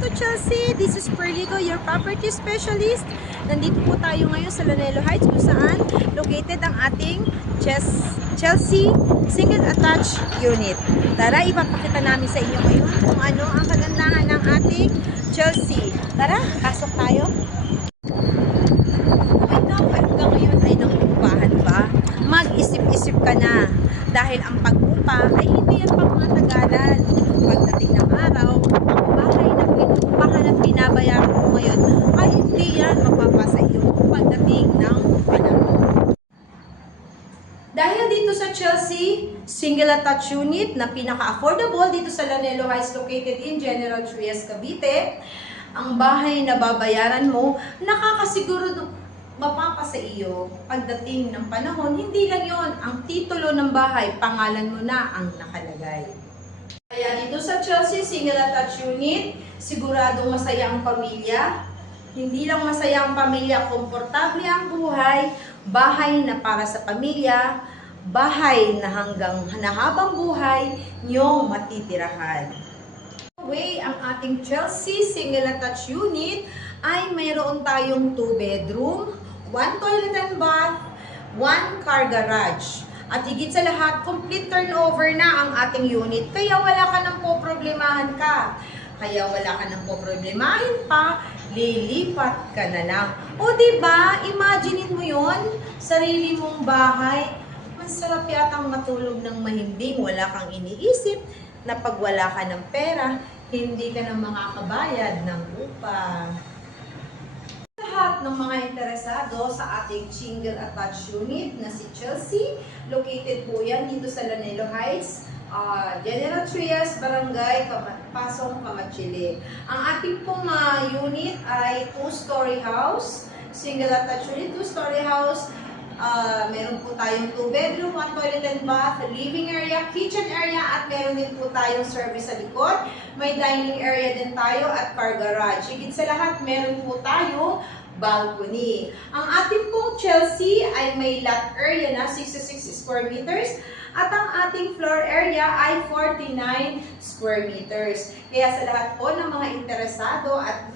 to Chelsea. This is Perligo, your property specialist. Nandito po tayo ngayon sa Lanelo Heights kung saan located ang ating Chelsea single attached unit. Tara, ipapakita namin sa inyo ngayon kung ano ang kagandahan ng ating Chelsea. Tara, pasok tayo. Kung ikaw hanggang ngayon ay nangupahan ba, mag-isip-isip ka na. Dahil ang pag-upa ay hindi yan pang matagalan. Pagdating ng araw, ang bahay na pinupahan at binabayaran mo ngayon ay hindi yan mapapasa iyo pagdating ng panahon. Dahil dito sa Chelsea, single attached unit na pinaka-affordable dito sa Lanelo Heights located in General Trias, Cavite, ang bahay na babayaran mo, nakakasiguro mapapasa iyo pagdating ng panahon. Hindi lang yon, ang titulo ng bahay, pangalan mo na ang nakalagay. Kaya dito sa Chelsea single attached unit, siguradong masaya ang pamilya. Hindi lang masaya ang pamilya, komportable ang buhay, bahay na para sa pamilya, bahay na hanggang habang buhay niyong matitirahan. Ang ating Chelsea single attached unit ay mayroon tayong 2 bedroom, 1 toilet and bath, 1 car garage. At higit sa lahat, complete turnover na ang ating unit. Kaya wala ka nang poproblemahan ka. Kaya wala ka nang poproblemahin pa, lilipat ka na lang. O diba, imaginein mo yon, sarili mong bahay. Masarap yatang matulog ng mahimbing, wala kang iniisip na pag wala ka ng pera, hindi ka na makakabayad ng upa. Lahat ng mga interesado sa ating single attached unit na si Chelsea, located po yan dito sa Lanelo Heights, General Trias, Barangay Pasong, Kamachili. Ang ating pong unit ay 2-story house, single attached unit, 2-story house. Meron po tayong 2 bedroom, 1 toilet and bath, living area, kitchen area, at meron din po tayong service sa likod. May dining area din tayo at car garage. Higit sa lahat, meron po tayong balcony. Ang ating pong Chelsea ay may lot area na 66 square meters at ang ating floor area ay 49 square meters. Kaya sa lahat po ng mga interesado at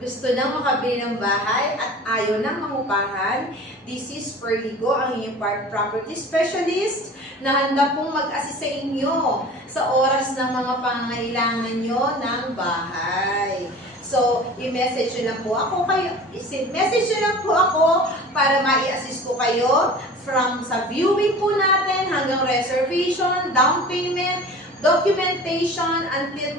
gusto nang makabili ng bahay at ayaw nang mangupahan, this is Perligo, ang inyong property specialist na handa pong mag-assist sa inyo sa oras ng mga pangangailangan nyo ng bahay. So, i-message nyo lang po ako para mai-assist ko kayo from sa viewing po natin hanggang reservation, down payment, documentation, until